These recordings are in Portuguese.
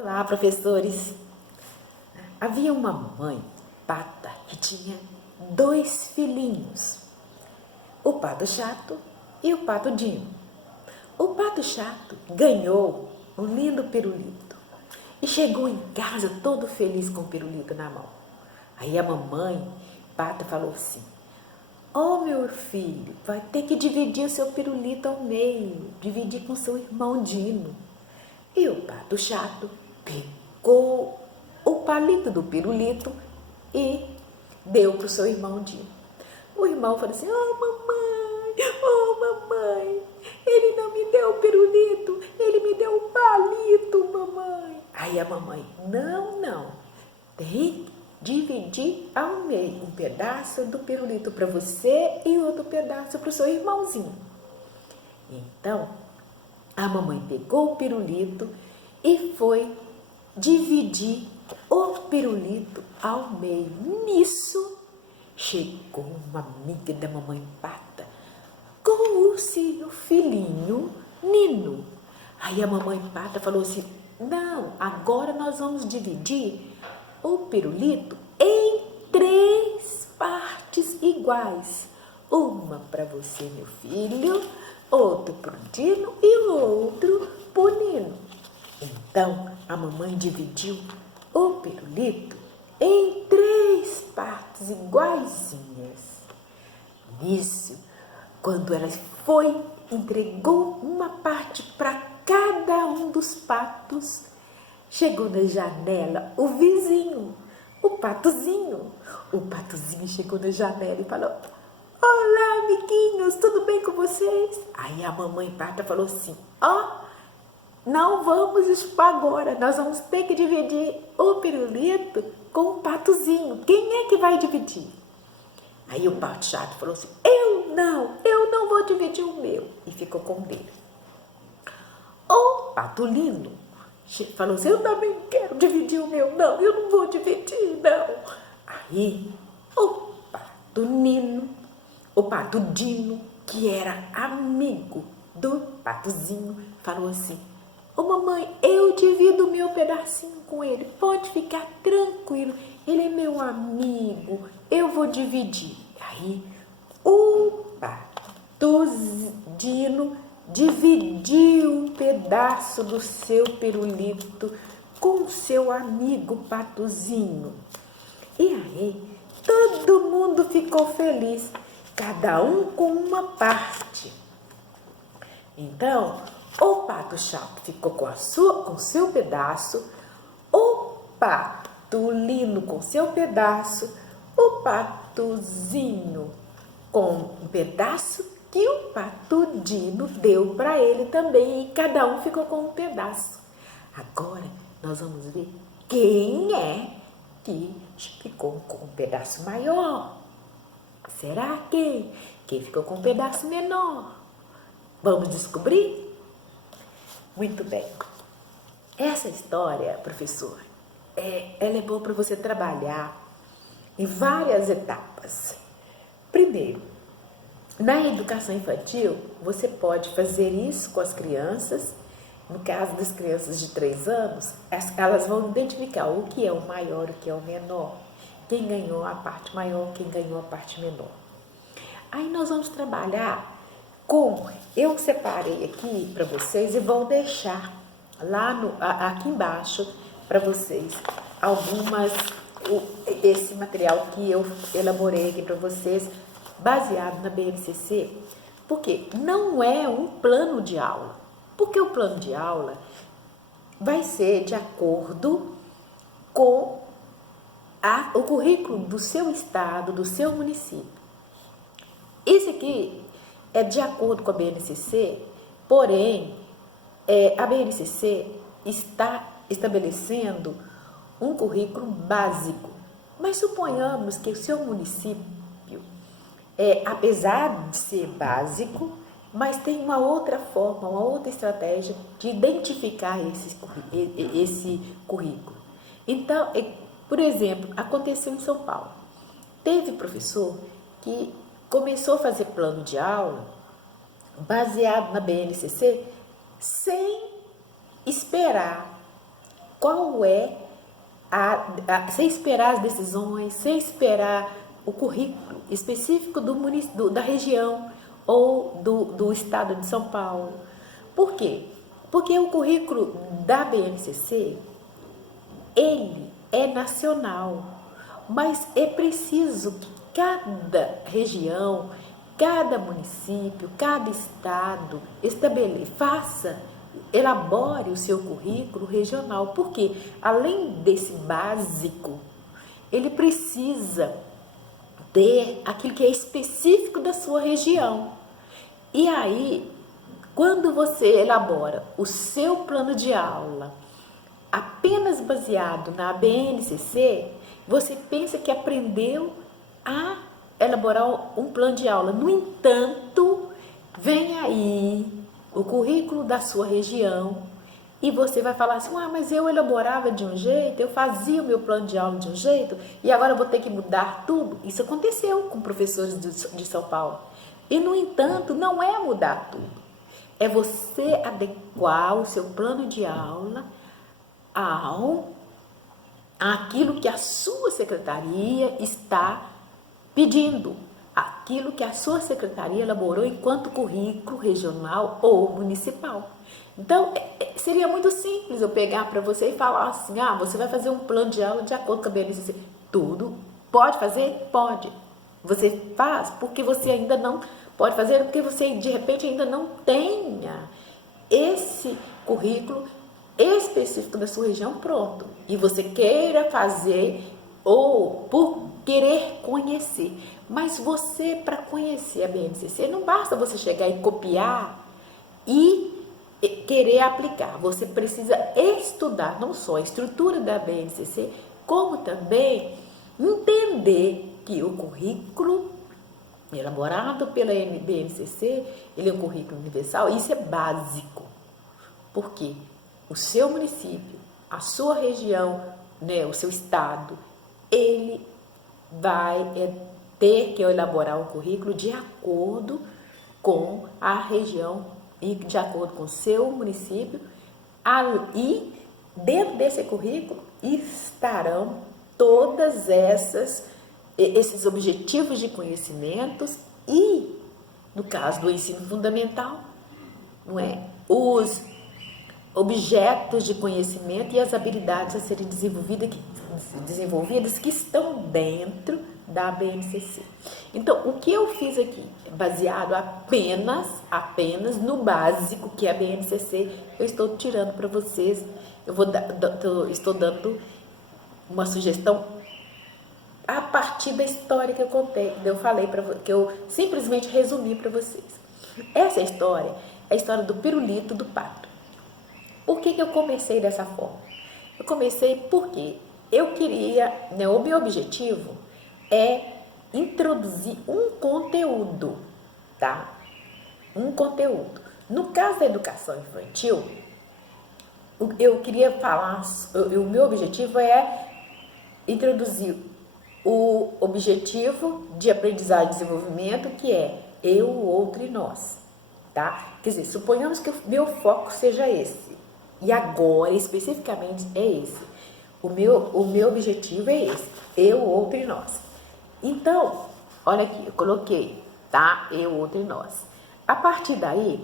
Olá, professores! Havia uma mãe pata que tinha 2 filhinhos, o pato chato e o pato Dino. O pato chato ganhou um lindo pirulito e chegou em casa todo feliz com o pirulito na mão. Aí a mamãe pata falou assim: "Oh, meu filho, vai ter que dividir o seu pirulito ao meio, dividir com seu irmão Dino." E o pato chato pegou o palito do pirulito e deu para o seu irmão Dino. O irmão falou assim: oh mamãe, ele não me deu o pirulito, ele me deu o palito, mamãe." Aí a mamãe: não, tem que dividir ao meio, um pedaço do pirulito para você e outro pedaço para o seu irmãozinho. Então, a mamãe pegou o pirulito e foi dividir o pirulito ao meio. Nisso, chegou uma amiga da mamãe pata com o seu filhinho Nino. Aí a mamãe pata falou assim: "Não, agora nós vamos dividir o pirulito em 3 partes iguais. Uma para você, meu filho, outro para o Dino e o outro para o Nino." Então, a mamãe dividiu o pirulito em 3 partes iguaizinhas. Nisso, quando ela foi, entregou uma parte para cada um dos patos, chegou na janela o vizinho, o patozinho. O patozinho chegou na janela e falou: "Olá, amiguinhos, tudo bem com vocês?" Aí a mamãe pata falou assim: "Não vamos isso agora, nós vamos ter que dividir o pirulito com o patozinho. Quem é que vai dividir?" Aí o pato chato falou assim: eu não vou dividir o meu." E ficou com o dele. O pato lindo falou assim: "Eu também quero dividir o meu." "Não, eu não vou dividir, não." Aí o pato Nino, o pato Dino, que era amigo do patozinho, falou assim: "Ô mamãe, eu divido o meu pedacinho com ele, pode ficar tranquilo, ele é meu amigo, eu vou dividir." Aí o pato Dino dividiu um pedaço do seu pirulito com o seu amigo patozinho. E aí todo mundo ficou feliz, cada um com uma parte. Então, o pato chato ficou com o seu pedaço, o pato Lino com seu pedaço, o patozinho com um pedaço que o pato Dino deu para ele também, e cada um ficou com um pedaço. Agora nós vamos ver quem é que ficou com um pedaço maior. Será quem? Quem ficou com um pedaço menor? Vamos descobrir? Muito bem. Essa história, professor, ela é boa para você trabalhar em várias etapas. Primeiro, na educação infantil, você pode fazer isso com as crianças. No caso das crianças de 3 anos, elas vão identificar o que é o maior, o que é o menor, quem ganhou a parte maior, quem ganhou a parte menor. Aí nós vamos trabalhar eu separei aqui para vocês e vou deixar aqui embaixo para vocês esse material que eu elaborei aqui para vocês, baseado na BNCC, porque não é um plano de aula, porque o plano de aula vai ser de acordo com o currículo do seu estado, do seu município. Esse aqui é de acordo com a BNCC, porém, a BNCC está estabelecendo um currículo básico. Mas suponhamos que o seu município, apesar de ser básico, mas tem uma outra forma, uma outra estratégia de identificar esse currículo. Então, por exemplo, aconteceu em São Paulo. Teve professor que começou a fazer plano de aula baseado na BNCC sem esperar qual é sem esperar as decisões, sem esperar o currículo específico da região ou do estado de São Paulo. Por quê? Porque o currículo da BNCC, ele é nacional, mas é preciso que cada região, cada município, cada estado elabore o seu currículo regional, porque além desse básico, ele precisa ter aquilo que é específico da sua região. E aí, quando você elabora o seu plano de aula apenas baseado na BNCC, você pensa que aprendeu a elaborar um plano de aula. No entanto, vem aí o currículo da sua região e você vai falar assim, mas eu elaborava de um jeito, eu fazia o meu plano de aula de um jeito e agora eu vou ter que mudar tudo. Isso aconteceu com professores de São Paulo. E, no entanto, não é mudar tudo. É você adequar o seu plano de aula àquilo que a sua secretaria está pedindo, aquilo que a sua secretaria elaborou enquanto currículo regional ou municipal. Então, seria muito simples eu pegar para você e falar assim, você vai fazer um plano de aula de acordo com a BNCC. Tudo. Pode fazer? Pode. Você faz porque você ainda não pode fazer, porque você de repente ainda não tenha esse currículo específico da sua região pronto. E você queira fazer ou por querer conhecer. Mas você, para conhecer a BNCC, não basta você chegar e copiar e querer aplicar. Você precisa estudar não só a estrutura da BNCC, como também entender que o currículo elaborado pela BNCC, ele é um currículo universal, e isso é básico, porque o seu município, a sua região, o seu estado, ele vai ter que elaborar um currículo de acordo com a região e de acordo com o seu município, e dentro desse currículo estarão todas esses objetivos de conhecimentos e, no caso do ensino fundamental, os objetos de conhecimento e as habilidades a serem desenvolvidas que estão dentro da BNCC. Então, o que eu fiz aqui, baseado apenas no básico que é a BNCC, eu estou tirando para vocês, estou dando uma sugestão a partir da história que eu contei, que eu simplesmente resumi para vocês. Essa história é a história do pirulito do pato. Por que eu comecei dessa forma? Eu comecei porque eu queria, o meu objetivo é introduzir um conteúdo, tá? Um conteúdo. No caso da educação infantil, eu queria falar, o meu objetivo é introduzir o objetivo de aprendizagem e desenvolvimento, que é eu, o outro e nós, tá? Quer dizer, suponhamos que o meu foco seja esse, e agora, especificamente, é esse. O meu objetivo é esse, eu, o outro e nós. Então, olha aqui, eu coloquei, tá? Eu, o outro e nós. A partir daí,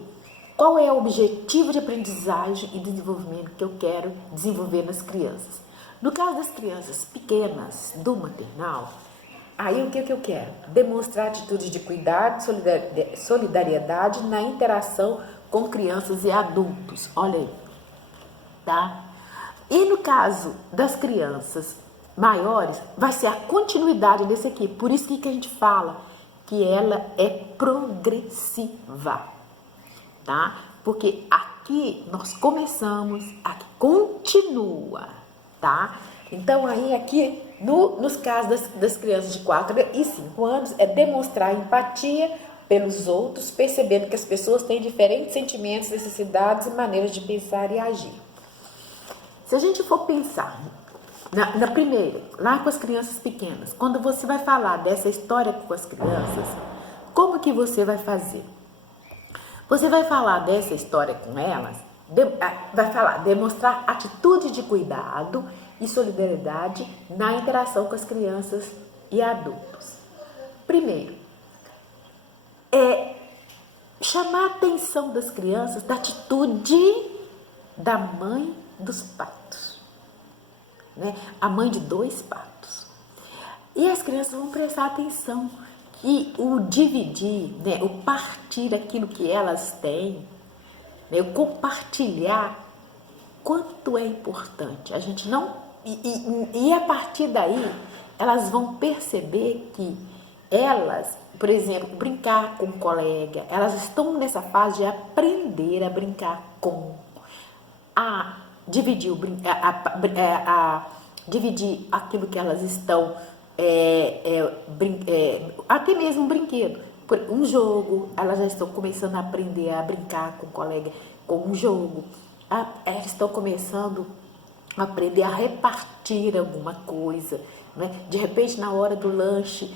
qual é o objetivo de aprendizagem e desenvolvimento que eu quero desenvolver nas crianças? No caso das crianças pequenas do maternal, aí o que eu quero? Demonstrar atitudes de cuidado e solidariedade na interação com crianças e adultos. Olha aí, tá? E no caso das crianças maiores, vai ser a continuidade desse aqui. Por isso que a gente fala que ela é progressiva, tá? Porque aqui nós começamos, aqui continua, tá? Então, aí aqui, nos casos das crianças de 4 e 5 anos, é demonstrar empatia pelos outros, percebendo que as pessoas têm diferentes sentimentos, necessidades e maneiras de pensar e agir. Se a gente for pensar na primeira, lá com as crianças pequenas, quando você vai falar dessa história com as crianças, como que você vai fazer? Você vai falar dessa história com elas vai falar, demonstrar atitude de cuidado e solidariedade na interação com as crianças e adultos. Primeiro, chamar a atenção das crianças da atitude da mãe dos patos, né? A mãe de 2 patos. E as crianças vão prestar atenção que o dividir, né, o partir aquilo que elas têm, né, o compartilhar, quanto é importante. A gente não... E a partir daí, elas vão perceber que elas, por exemplo, brincar com um colega, elas estão nessa fase de aprender a brincar com, a dividir, dividir aquilo que elas estão, até mesmo um brinquedo, um jogo, elas já estão começando a aprender a brincar com o colega, com um jogo, elas estão começando a aprender a repartir alguma coisa, né? De repente, na hora do lanche,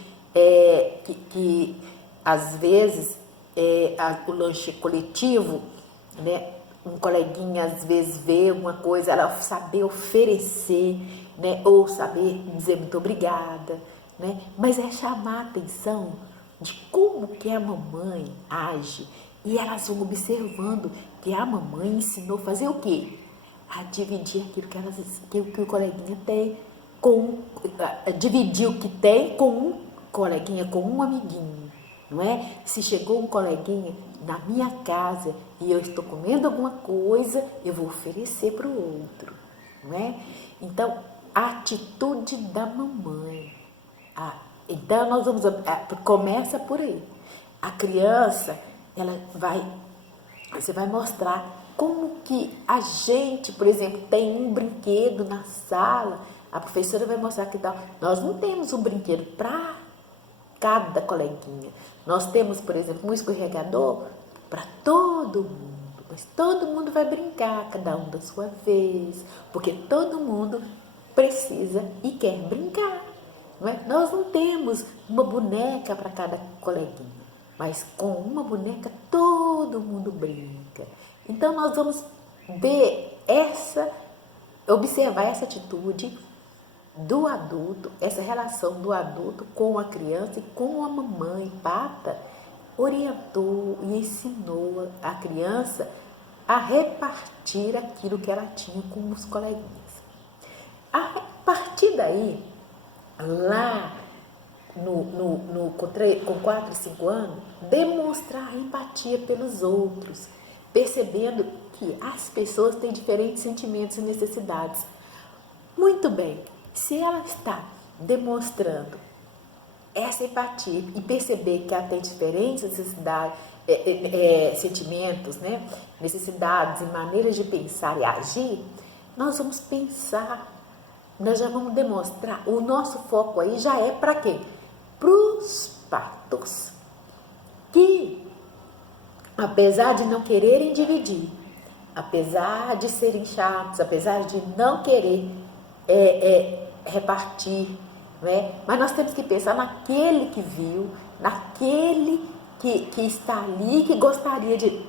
que às vezes o lanche coletivo, né? Um coleguinha às vezes vê uma coisa, ela saber oferecer, né? Ou saber dizer muito obrigada, né? Mas é chamar a atenção de como que a mamãe age, e elas vão observando que a mamãe ensinou a fazer o quê? A dividir aquilo que o coleguinha tem, dividir o que tem com um coleguinha, com um amiguinho, não é? Se chegou um coleguinha na minha casa e eu estou comendo alguma coisa, eu vou oferecer para o outro, não é? Então, a atitude da mamãe. Então, nós vamos... começa por aí. A criança, você vai mostrar como que a gente, por exemplo, tem um brinquedo na sala, a professora vai mostrar que nós não temos um brinquedo para cada coleguinha. Nós temos, por exemplo, um escorregador para todo mundo, mas todo mundo vai brincar, cada um da sua vez, porque todo mundo precisa e quer brincar, não é? Nós não temos uma boneca para cada coleguinha, mas com uma boneca todo mundo brinca. Então, nós vamos observar essa atitude do adulto, essa relação do adulto com a criança e com a mamãe pata, orientou e ensinou a criança a repartir aquilo que ela tinha com os coleguinhas. A partir daí, lá com 4 e 5 anos, demonstrar empatia pelos outros, percebendo que as pessoas têm diferentes sentimentos e necessidades. Muito bem, se ela está demonstrando essa empatia e perceber que ela tem diferentes necessidades, sentimentos, né? Necessidades e maneiras de pensar e agir, nós vamos pensar, nós já vamos demonstrar, o nosso foco aí já é para quem? Para os patos, que apesar de não quererem dividir, apesar de serem chatos, apesar de não querer repartir, né? Mas nós temos que pensar naquele que viu, naquele que está ali, que gostaria de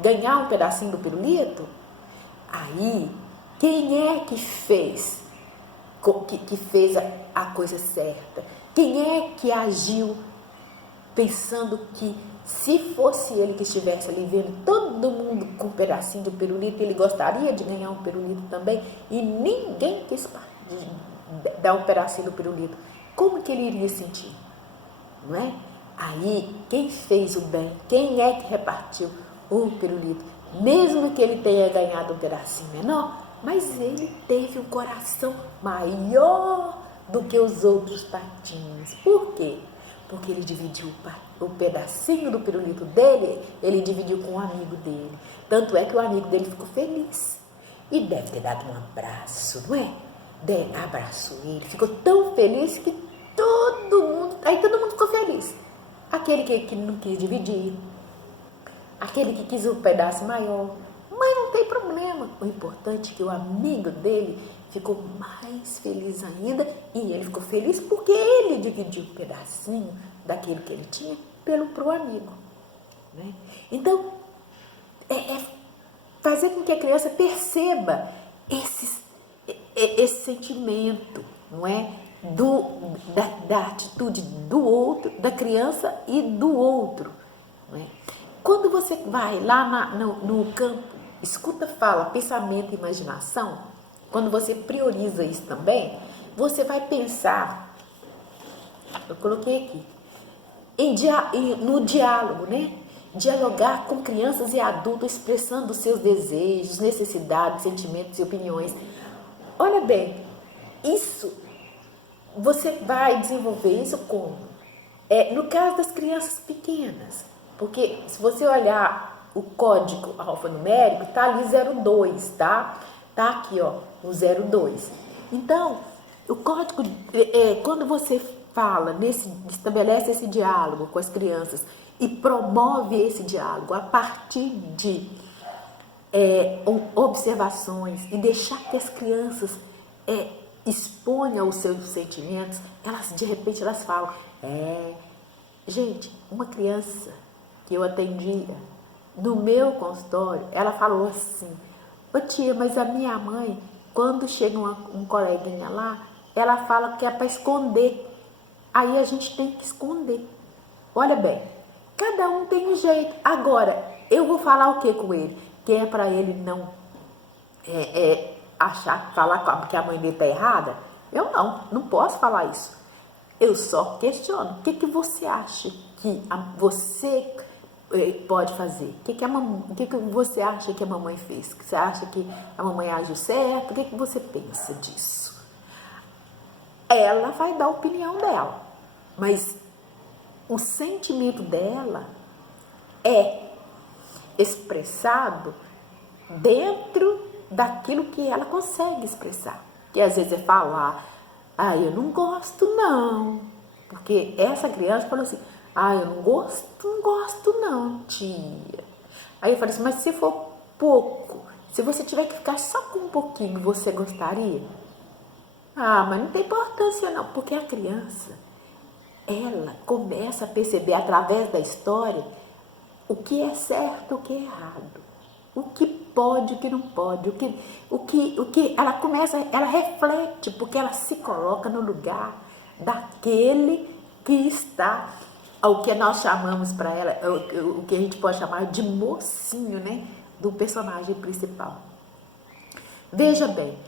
ganhar um pedacinho do pirulito. Aí, quem é que fez a coisa certa? Quem é que agiu pensando que se fosse ele que estivesse ali vendo todo mundo com um pedacinho de pirulito, ele gostaria de ganhar um pirulito também, e ninguém quis dar um pedacinho do pirulito? Como que ele iria sentir? Não é? Aí, quem fez o bem, quem é que repartiu o pirulito, mesmo que ele tenha ganhado um pedacinho menor, mas ele teve um coração maior do que os outros patinhos. Por quê? Porque ele dividiu o pedacinho do pirulito dele, ele dividiu com um amigo dele. Tanto é que o amigo dele ficou feliz. E deve ter dado um abraço, não é? Abraçou ele, ficou tão feliz que todo mundo ficou feliz. Aquele que não quis dividir, aquele que quis um pedaço maior, mas não tem problema. O importante é que o amigo dele ficou mais feliz ainda, e ele ficou feliz porque ele dividiu um pedacinho daquilo que ele tinha pro amigo, né? Então, é fazer com que a criança perceba esse sentimento, não é? Da atitude do outro, da criança e do outro. Não é? Quando você vai lá no campo, escuta, fala, pensamento e imaginação, quando você prioriza isso também, você vai pensar, eu coloquei aqui, no diálogo, né? Dialogar com crianças e adultos expressando seus desejos, necessidades, sentimentos e opiniões. Olha bem, isso você vai desenvolver isso como? No caso das crianças pequenas, porque se você olhar o código alfanumérico, tá ali 02, tá? Tá aqui, ó, o 02. Então, o código, quando você estabelece esse diálogo com as crianças e promove esse diálogo a partir de observações e deixar que as crianças exponham os seus sentimentos, de repente elas falam, gente, uma criança que eu atendia no meu consultório, ela falou assim, ô tia, mas a minha mãe, quando chega um coleguinha lá, ela fala que é para esconder, aí a gente tem que esconder. Olha bem, cada um tem um jeito. Agora, eu vou falar o que com ele? Que é para ele não falar que a mãe dele está errada? Eu não posso falar isso. Eu só questiono. O que você acha que você pode fazer? O que você acha que a mamãe fez? Você acha que a mamãe agiu certo? O que você pensa disso? Ela vai dar a opinião dela, mas o sentimento dela é expressado dentro daquilo que ela consegue expressar. Que às vezes é falar, eu não gosto não. Porque essa criança falou assim, eu não gosto não, tia. Aí eu falei assim, mas se for pouco, se você tiver que ficar só com um pouquinho, você gostaria? Mas não tem importância não, porque a criança, ela começa a perceber através da história o que é certo, o que é errado, o que pode, o que não pode, o que ela reflete, porque ela se coloca no lugar daquele que está, o que nós chamamos para ela, o que a gente pode chamar de mocinho, né, do personagem principal. Veja bem,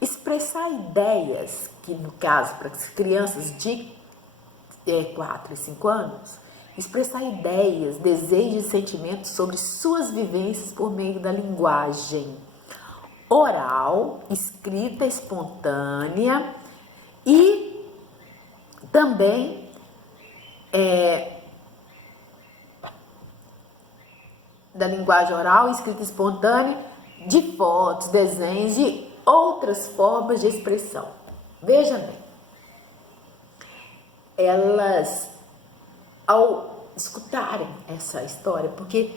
expressar ideias, que no caso para as crianças de 4 e 5 anos, expressar ideias, desejos e sentimentos sobre suas vivências por meio da linguagem oral, escrita, espontânea e também da linguagem oral, escrita, espontânea, de fotos, desenhos e outras formas de expressão. Veja bem, elas, ao escutarem essa história, porque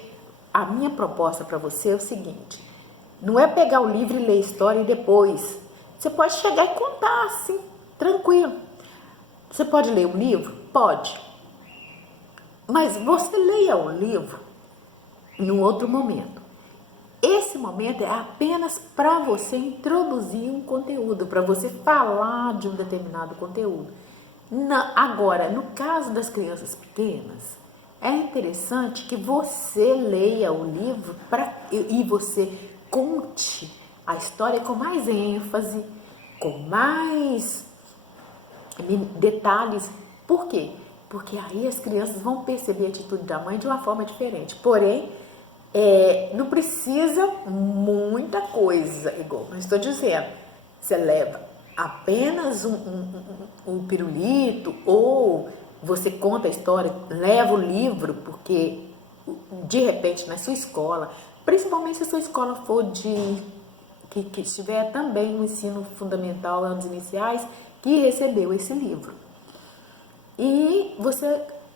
a minha proposta para você é o seguinte, não é pegar o livro e ler a história e depois, você pode chegar e contar assim, tranquilo. Você pode ler um livro? Pode. Mas você leia o livro em um outro momento. Esse momento é apenas para você introduzir um conteúdo, para você falar de um determinado conteúdo. Agora, no caso das crianças pequenas, é interessante que você leia o livro e você conte a história com mais ênfase, com mais detalhes. Por quê? Porque aí as crianças vão perceber a atitude da mãe de uma forma diferente. Porém, não precisa muita coisa, igual eu estou dizendo. Você leva apenas um pirulito ou você conta a história, leva o livro, porque de repente na sua escola, principalmente se a sua escola for que tiver também um ensino fundamental, anos iniciais, que recebeu esse livro. E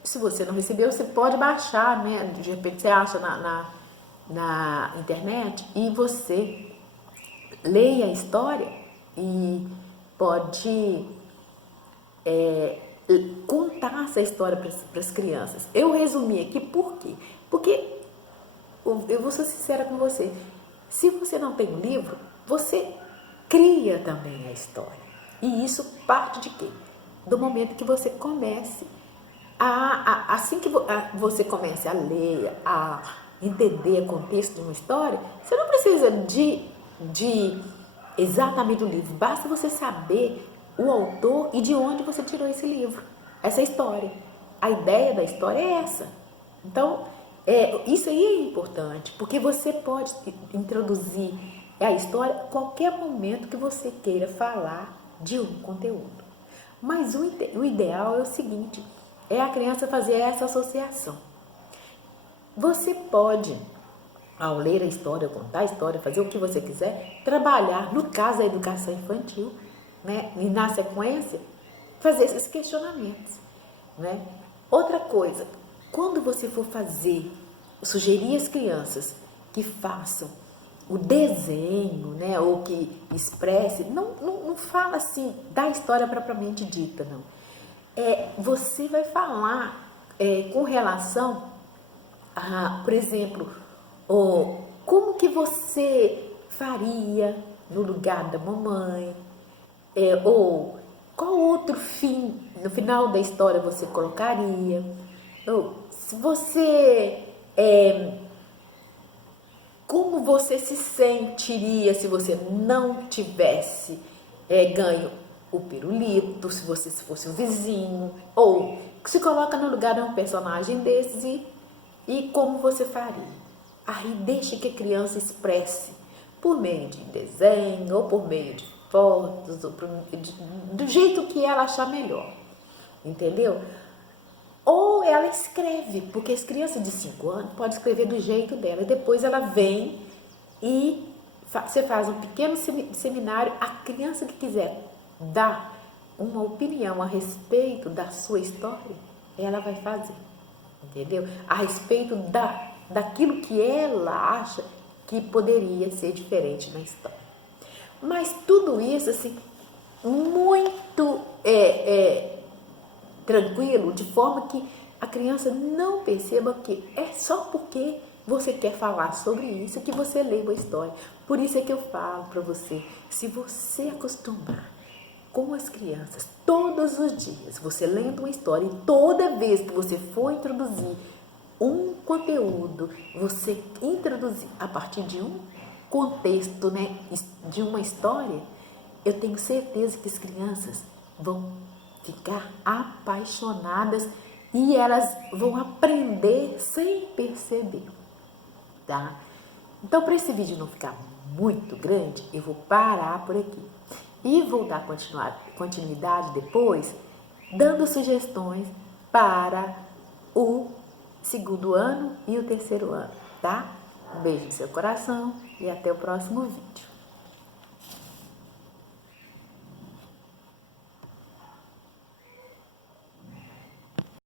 se você não recebeu, você pode baixar, né? De repente você acha na internet e você leia a história e pode contar essa história para as crianças. Eu resumi aqui por quê? Porque eu vou ser sincera com você, se você não tem um livro, você cria também a história. E isso parte de quê? Do momento que você comece assim que você comece a ler, a entender o contexto de uma história, você não precisa de exatamente o livro, basta você saber o autor e de onde você tirou esse livro, essa história. A ideia da história é essa. Então, isso aí é importante, porque você pode introduzir a história a qualquer momento que você queira falar de um conteúdo. Mas o ideal é o seguinte, é a criança fazer essa associação. Você pode, ao ler a história, contar a história, fazer o que você quiser, trabalhar, no caso da educação infantil, né? E na sequência, fazer esses questionamentos, né? Outra coisa, quando você for sugerir às crianças que façam o desenho, né, ou que expresse, não fala assim da história propriamente dita, não. Você vai falar com relação a, por exemplo, como que você faria no lugar da mamãe, ou qual outro fim no final da história você colocaria, ou se você como você se sentiria se você não tivesse ganho o pirulito, se você fosse o vizinho, ou se coloca no lugar de um personagem desses e como você faria. Aí deixa que a criança expresse por meio de desenho, ou por meio de fotos, ou do jeito que ela achar melhor, entendeu? Ou ela escreve, porque as crianças de 5 anos podem escrever do jeito dela. Depois ela vem e você faz um pequeno seminário. A criança que quiser dar uma opinião a respeito da sua história, ela vai fazer, entendeu? A respeito daquilo que ela acha que poderia ser diferente na história. Mas tudo isso, assim, muito tranquilo, de forma que a criança não perceba que é só porque você quer falar sobre isso que você lê a história. Por isso é que eu falo para você, se você acostumar com as crianças todos os dias, você lendo uma história, e toda vez que você for introduzir um conteúdo, você introduzir a partir de um contexto, né, de uma história, eu tenho certeza que as crianças vão ficar apaixonadas e elas vão aprender sem perceber, tá? Então, para esse vídeo não ficar muito grande, eu vou parar por aqui e vou dar continuidade depois, dando sugestões para o segundo ano e o terceiro ano, tá? Um beijo no seu coração e até o próximo vídeo.